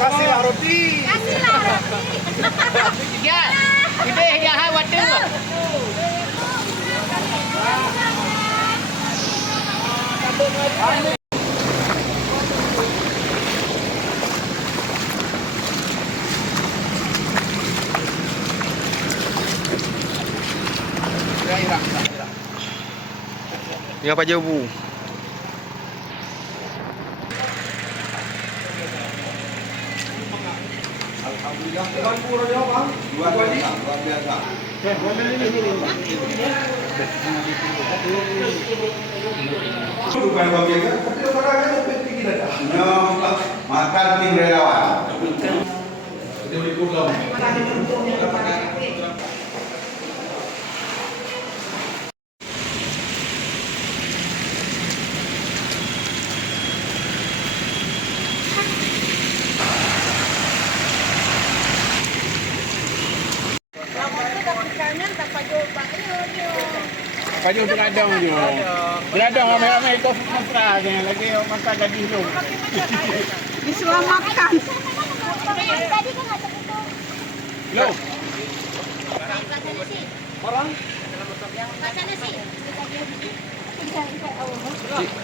Kasihlah roti. Kasihlah roti. Ya, kita ya hai wadah. Yang apa jauh bu? Alhamdulillah. Dengan kurangnya bang. Luar biasa. Bukan bang biasa. Tapi orang ada penting kita dah. Makan tim relawan. Kita beri program. Kayu beradang je. Beradang ramai-ramai kau mesra je lagi makan gaji lu. Disuruh makan. Tadi kan ada itu. Lu. Orang? Yang makan nasi.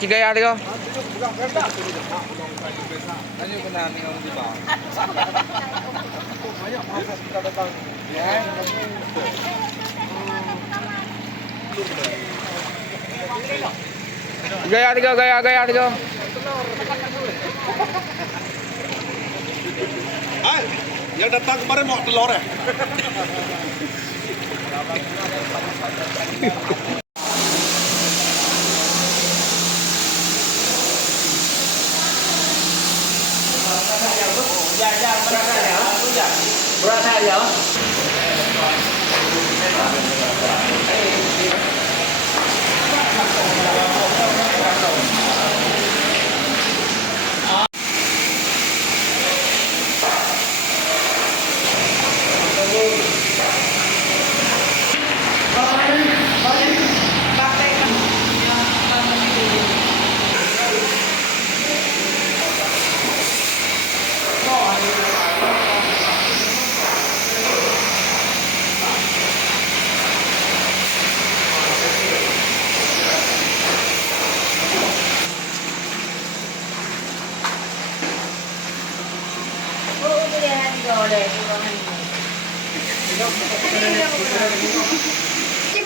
Tiga ya tiga. Hanya benar dengan di bawah. Banyak maaf kita datang. Ya. Gaya tiga. Hai, yang datang kemarin mau telur ya? Berasa ya?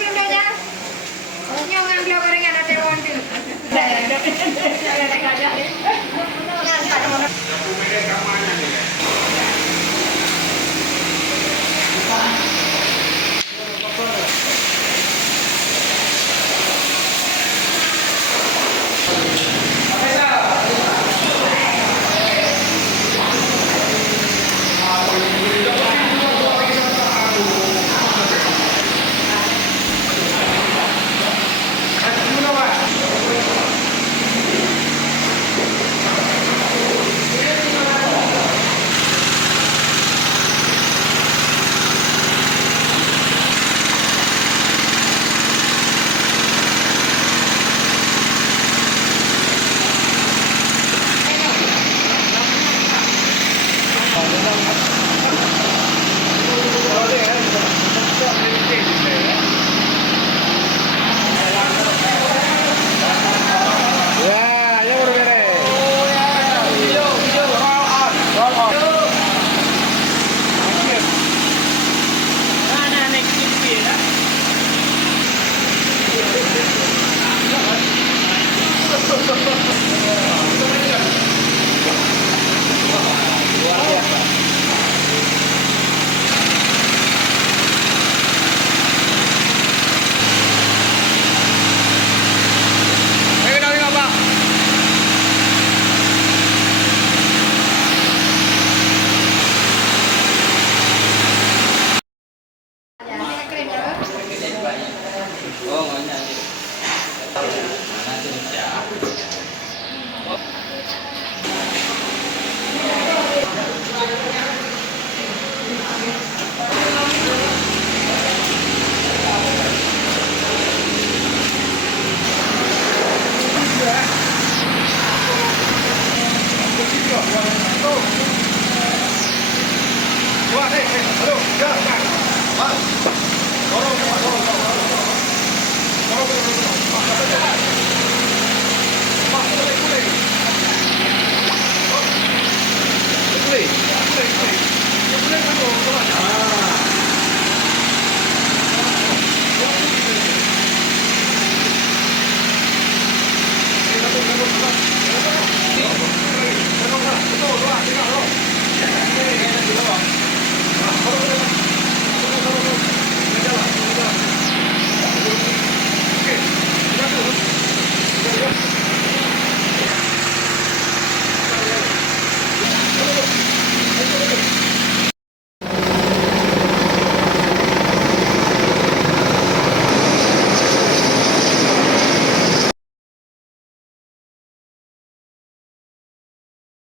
Belum ada. Yang ngambil orang ada tewan tu.